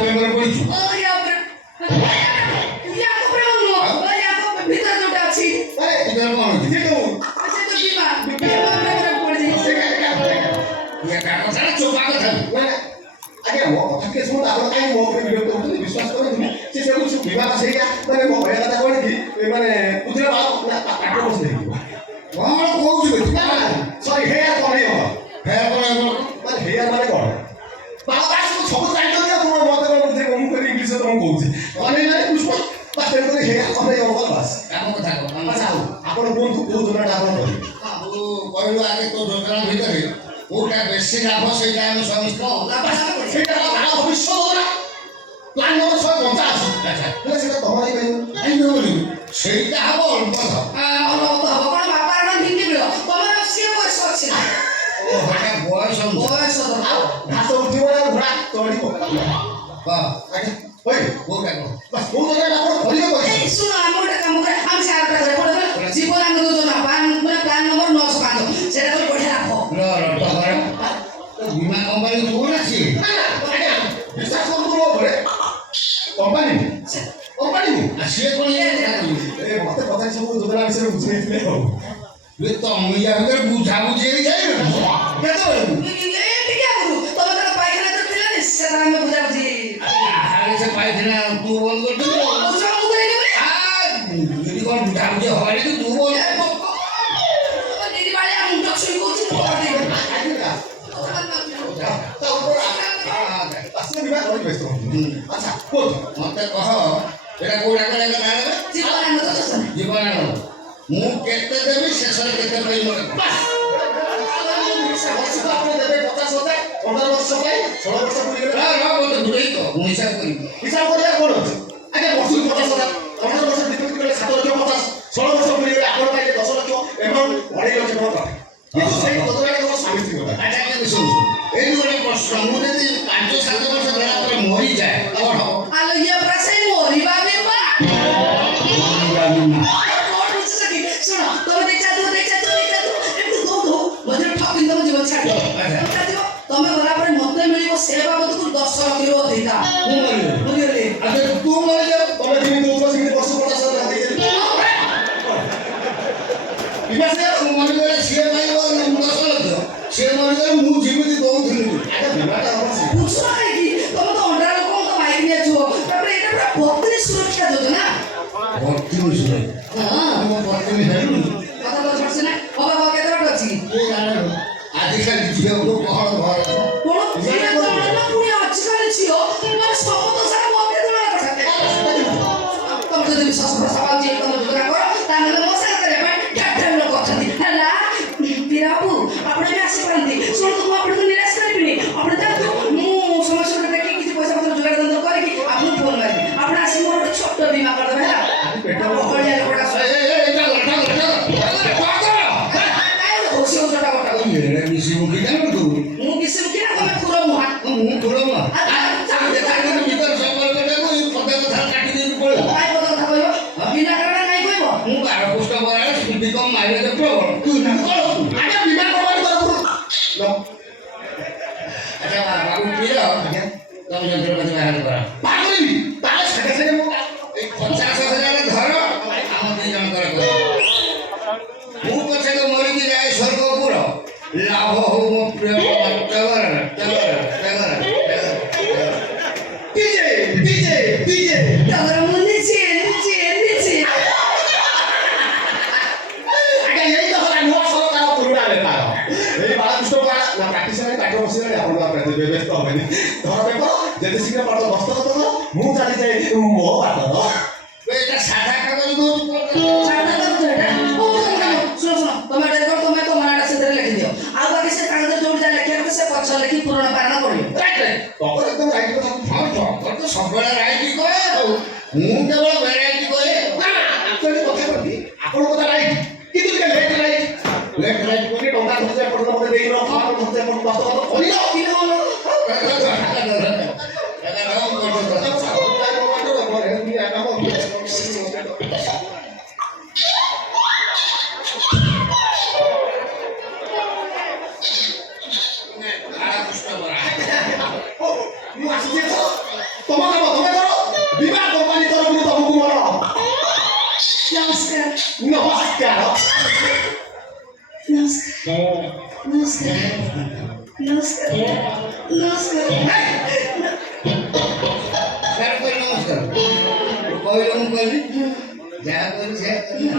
ପ୍ରେମରେ ପଡ଼ିଛୁ ଭିତରେ ଯୋଉଟା ଅଛି ଭିତରେ କ'ଣ ଅଛି ସେ ତ ବିମା ପ୍ରେମରେ ପଡ଼ିଛି ଚୋପା କଥା ଆଜ୍ଞା ମୋ କଥା ଟିକେ ଶୁଣନ୍ତୁ ଆପଣ କାହିଁକି ମୋ ଉପରେ ବିରକ୍ତ ହେଉଛନ୍ତି ବିଶ୍ୱାସ କରନ୍ତୁ ସେ ସବୁ ବିବାହ ସେଇଟା ମାନେ ମୋ କହିବା କଥା କ'ଣ କି ମାନେ ବୁଝିଲେ ପାଠ ବସି ଦେଖିବ କ'ଣ କହୁଛୁ ସରି ହେୟାର କ'ଣ ହେଇ ହବ ହେୟାର କ'ଣ ହେବ ମାନେ ହେୟାର ମାନେ କ'ଣ ସବୁ ଜାଣିଛନ୍ତି ଆଉ ତୁମ ମତେ କ'ଣ ବୁଝେ ମୁଁ କରି ଇଂଲିଶରେ ତ ମୁଁ କହୁଛି ମାନେ ପୁଷ୍ପ ବାସ୍ ତେଣୁକରି ହେୟାର କ'ଣ ହେଇ ହବ ବାସ୍ କାମ କଥା ଆଚ୍ଛା ହଉ ଆପଣ କୁହନ୍ତୁ କୋଉ ଯୋଜନାଟା ଆପଣ କରିବେ ତୁ କହିଲୁ ଆଗେ ତୋ ଯୋଜନା ଭିତରେ କୋଉଟା ବେଶୀ ଲାଭ ସେଇଟା ଆମେ ସମସ୍ତ ସେଇଟା ଭବିଷ୍ୟତ ଯୋଜନା ପ୍ଲାନ୍ ନମ୍ବର 150 ହେଲେ ସେଇଟା ତମ ହେଇପାରିବ ସେଇଟା ହବ ଅଳ୍ପ ଅଲଗତ ହବ କ'ଣ ବାପା ନା ଦିନ ମିଳ ତମର ସିଏ ବୟସ ଅଛି ନା ବୟସ ଘାସ ଉଠିବ ନା ଘୋଡ଼ା ଚଢ଼ିବ ଆଜ୍ଞା ହୋଇ କୋଉଟା ବାସ୍ କୋଉ ଯୋଜନାଟା ଆପଣ କରିବେ କହିଲେ এই শুনো আমি একটা কাম করে আমি সারা করে পড়ে জীবনানন্দ যোজনা প্ল্যান নম্বর 905 সেটা করে পড়ে রাখো বীমা কোম্পানি কোন আছে বিশ্বাস করନ୍ତୁ ମୋ ଉପରେ କମ୍ପାନୀ ସିଏ କ'ଣ ମତେ ପଚାରି ସବୁ ଯୋଜନା ବିଷୟରେ ବୁଝି ନେଇଥିଲେ ଆଉ ତମେ ୟା ଭିତରେ ବୁଝାବୁଝି ହେଇଯାଏ କେତେବେଳେ ଟିକେ ଆଗରୁ ତମେ ତାର ପାଇଖାନା ତ ଥିଲା ନି ସେଟା ଆମେ ବୁଝାବୁଝି ସେ ପାଇଥିଲା ତୁ ବନ୍ଦ କରିଥିଲୁ କ'ଣ ବୁଝାବୁଝି ହବାନି ତୁ ବନ୍ଦ ଆଚ୍ଛା କୁହନ୍ତୁ ମତେ କହ ଏଇଟା କୋଉଟା କଲେ ଜୀବନାନନ୍ଦ ମୁଁ କେତେ ଦେବି ଶେଷରେ କେତେ ପାଇବି ଆପଣ ଦେବେ 50,000 15 ବର୍ଷ ପାଇଁ 16 ବର୍ଷ ପୁରିଗଲେ ମତେ ଦୂରେଇ ତ ମୁଁ ହିସାବ କରିବି ହିସାବ କରିବା କ'ଣ ଅଛି ଆଜ୍ଞା ବର୍ଷକୁ 50,000 15 ବର୍ଷ ଡିପୋଜିଟ୍ କଲେ 7 ଲକ୍ଷ 50 16 ବର୍ଷ ପୁରିଗଲେ ଆପଣ ପାଇଲେ 10 ଲକ୍ଷ ଏବଂ 2.5 ଲକ୍ଷ ଟଙ୍କା କିନ୍ତୁ ସେଇ ଯୋଜନାଟା କେବଳ ସ୍ୱାମୀ ସ୍ତ୍ରୀ କଥା ଏଇ ଗୋଟେ ପ୍ରଶ୍ନ ମୁଁ ଯଦି 5-7 ବର୍ଷ ଗଲା ପରେ ମରିଯାଏ କ'ଣ ହବ ଆଲୋ ଇଏ ପୁରା ସେଇ ମରିବା ବିମା ଶୁଣ ତମେ ଦେଖା ଏମିତି ଦଉ ମଝିରେ ଠକିନି ତମ ଜୀବନ ଛାଡ଼ିବ ତମେ ଗଲା ପରେ ମତେ ମିଳିବ ସେ ବାବଦକୁ 10 ଲକ୍ଷ ଅଧିକା ବୁଝିଗଲି ତୁ ମରିଯାଉ ତମେ ଯେମିତି ଦଉଛ ସେମିତି ବର୍ଷକୁ 50,000 ଟଙ୍କା ଦେଇଦେବି ତୁ ମରିଗଲେ ସିଏ ପାଇବ 10 ଲକ୍ଷ ସିଏ ମରିଗଲେ ମୁଁ ଯେମିତି ଦଉଥିଲି ବୁଝୁନ କାହିଁକି ତମେ ତ ଅଣ୍ଡା ଲୋକଙ୍କୁ ତ ମାଇକି ନିଆଯିବ ତାପରେ ଏଇଟା ପୁରା ପତ୍ନୀ ସୁରକ୍ଷା ଯୋଜନା କଥା ବୁଝିପାରୁଛି ନା ବାବା କେତେ ବାଟ ଅଛି ଆଜିକାଲି ଝିଅକୁ କଣ ଘର ପୁଣି ଆଜିକାଲି ଝିଅ ମାନେ ସମସ୍ତ ସାରା ମତେ ତମେ ଯଦି ବିଶ୍ୱାସ ପାଉଛି ତମ ଯୋଜନା କର ତାହେଲେ ମୋ ସାଙ୍ଗେ କରିବା ପାଇଁ ଠାଠା ଲୋକ ଅଛନ୍ତି ହେଲା ପିରାବୁ ଆପଣ ବି ଆସିପାରନ୍ତି ଶୁଣନ୍ତୁ ମୁଁ ଆପଣଙ୍କୁ ନିରାଶ କରିବିନି ଆପଣ ଯାଆନ୍ତୁ ମୁଁ ସମସ୍ତଙ୍କୁ ଦେଖି କିଛି ପଇସା ପତ୍ର ଯୋଗାଡ଼ ଯନ୍ତ୍ର କରିକି ଆପଣଙ୍କୁ ଫୋନ୍ ମାରିବି ଆପଣ ଆସି ମୋର ଗୋଟେ ଛୋଟ ବୀମା କରିଦେବେ ହେଲା ବଢ଼ିଆ ଲୋକଟା ମୁଁ କିସିମୁଖୀ ନା ତମେ ଖୁର ମୁହାଁ ମରିକି ଯାଏ ସ୍ୱର୍ଗପୁର ଲାଭ ହଉ ମୋ ପ୍ରିୟ ଯେତେ ଶୀଘ୍ର ପାଠ ଦସ୍ତଖତ କର ମୁଁ ଚାଲିଯାଏ ମୋ ବାଟର ଏଇଟା ସାଧା କାଗଜ ଦଉଛି ତମେ ତମ ନାଁଟା ସେଥିରେ ଲେଖିଦିଅ ଆଉ ବାକି ସେ କାଗଜ ଯୋଉଠି ଯାହା ଲେଖିବା କଥା ସେ ପଛ ଲେଖି ପୂରଣ ପାଳନ କରିବ ତ ସବୁବେଳେ ରାଇଟ୍ କହେ ଆଉ ମୁଁ କେବଳ ଭେରାଇଟି କହେ ଆପଣଙ୍କ କଥା ରାଇଟ୍ କିନ୍ତୁ ଟିକେ ଲେଟ୍ ରାଇଟ୍ କୋଟି ଟଙ୍କା ଖର୍ଚ୍ଚ ଏପର୍ଯ୍ୟନ୍ତ ମୋତେ ଦେଇନ ଖର୍ଚ୍ଚ ଏପର୍ଯ୍ୟନ୍ତ ଦସ୍ତଖତ କରିନ ମୁଁ ଆସୁଛି ନମସ୍କାର ନମସ୍କାର ନମସ୍କାର ନମସ୍କାର ନମସ୍କାର ସାର୍ କହିଲେ ନମସ୍କାର କହିଲେ ମୁଁ କହିଲି ଯାହା କହିଲି ସେୟା କହିଲି